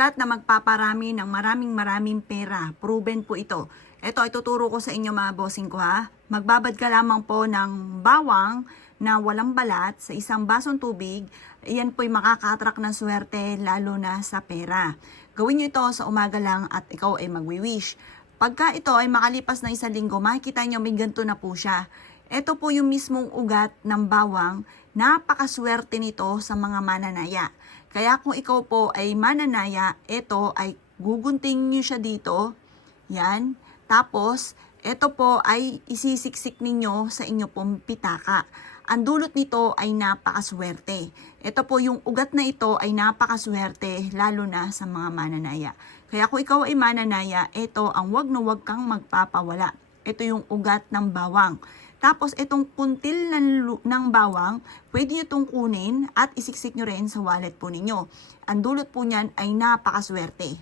At na magpaparami ng maraming pera. Proven po ito. Ito ay tuturo ko sa inyo mga bossing ko ha. Magbabad ka lamang po ng bawang na walang balat sa isang basong tubig. Iyan po'y makaka-attract ng swerte lalo na sa pera. Gawin nyo ito sa umaga lang at ikaw ay magwi-wish. Pagka ito ay makalipas ng isang linggo, makikita nyo may ganito na po siya. Ito po yung mismong ugat ng bawang. Napakaswerte nito sa mga mananaya. Kaya kung ikaw po ay mananaya, ito ay gugunting nyo siya dito. Yan. Tapos, ito po ay isisiksik ninyo sa inyo pong pitaka. Ang dulot nito ay napakaswerte. Ito po yung ugat na ito ay napakaswerte lalo na sa mga mananaya. Kaya kung ikaw ay mananaya, ito ang wag na wag kang magpapawala. Ito yung ugat ng bawang. Tapos itong kuntil ng bawang, pwede nyo itong kunin at isiksik nyo rin sa wallet po ninyo. Ang dulot po niyan ay napakaswerte.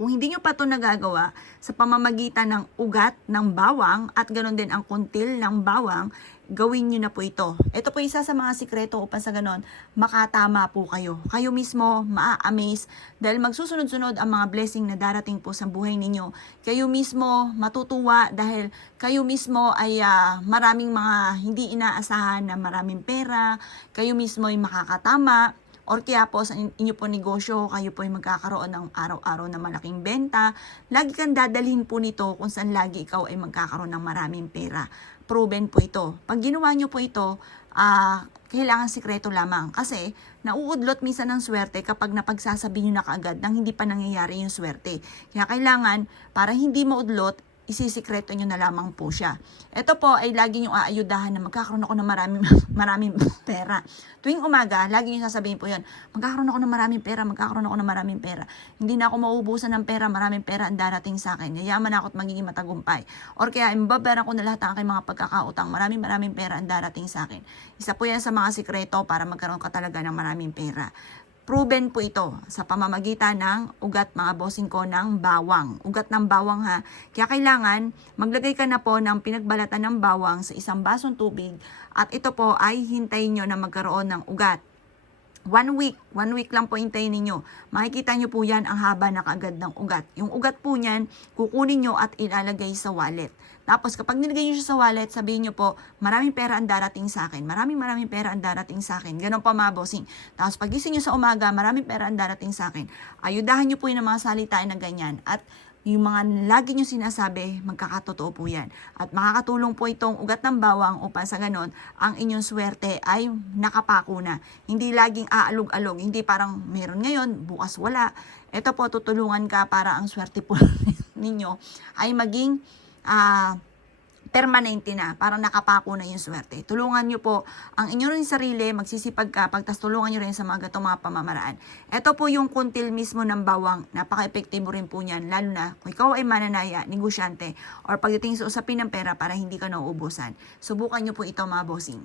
Kung hindi nyo pa ito nagagawa sa pamamagitan ng ugat ng bawang at ganoon din ang kuntil ng bawang, gawin nyo na po ito. Ito po isa sa mga sikreto upang sa ganon makatama po kayo. Kayo mismo maa-amaze dahil magsusunod-sunod ang mga blessing na darating po sa buhay ninyo. Kayo mismo matutuwa dahil kayo mismo ay maraming mga hindi inaasahan na maraming pera. Kayo mismo ay makakatama. Or kaya po sa inyo po negosyo, kayo po ay magkakaroon ng araw-araw na malaking benta. Lagi kang dadalhin po nito kung saan lagi ikaw ay magkakaroon ng maraming pera. Proven po ito. Pag ginawa nyo po ito, kailangan sikreto lamang. Kasi nauudlot minsan ng swerte kapag napagsasabi nyo na kaagad nang hindi pa nangyayari yung swerte. Kaya kailangan, para hindi maudlot, isisikreto nyo na lamang po siya. Ito po ay lagi nyo aayudahan na magkakaroon ako ng maraming pera. Tuwing umaga, lagi nyo sasabihin po yan, magkakaroon ako ng maraming pera, magkakaroon ako ng maraming pera. Hindi na ako mauubusan ng pera, maraming pera ang darating sa akin. Yayaman ako at magiging matagumpay. Or kaya, imbabayaran ko na lahat ang aking mga pagkakautang. Maraming pera ang darating sa akin. Isa po yan sa mga sikreto para magkaroon ka talaga ng maraming pera. Proven po ito sa pamamagitan ng ugat mga bossing ko ng bawang. Ugat ng bawang ha. Kaya kailangan maglagay ka na po ng pinagbalatan ng bawang sa isang basong tubig at ito po ay hintayin nyo na magkaroon ng ugat. 1 week lang po hintayin ninyo. Makikita nyo po yan ang haba na kaagad ng ugat. Yung ugat po niyan, kukunin nyo at ilalagay sa wallet. Tapos kapag nilagay nyo siya sa wallet, sabihin nyo po, maraming pera ang darating sa akin. Maraming pera ang darating sa akin. Ganon pa mga bossing. Tapos pagising nyo sa umaga, maraming pera ang darating sa akin. Ayudahan nyo po yung mga salitain na ganyan. At yung mga lagi nyo sinasabi, magkakatotoo po yan. At makakatulong po itong ugat ng bawang upang sa ganon, ang inyong swerte ay nakapako na. Hindi laging aalog-alog. Hindi parang meron ngayon, bukas wala. Ito po, tutulungan ka para ang swerte po ninyo ay maging permanente na, parang nakapako na yung swerte. Tulungan nyo po ang inyo rin sarili, magsisipag ka, pagtas tulungan nyo rin sa mga gatong mga pamamaraan. Ito po yung kuntil mismo ng bawang, napaka-epektibo rin po niyan, lalo na kung ikaw ay mananaya, negosyante, or pagdating sa usapin ng pera para hindi ka nauubusan. Subukan nyo po ito mga bossing.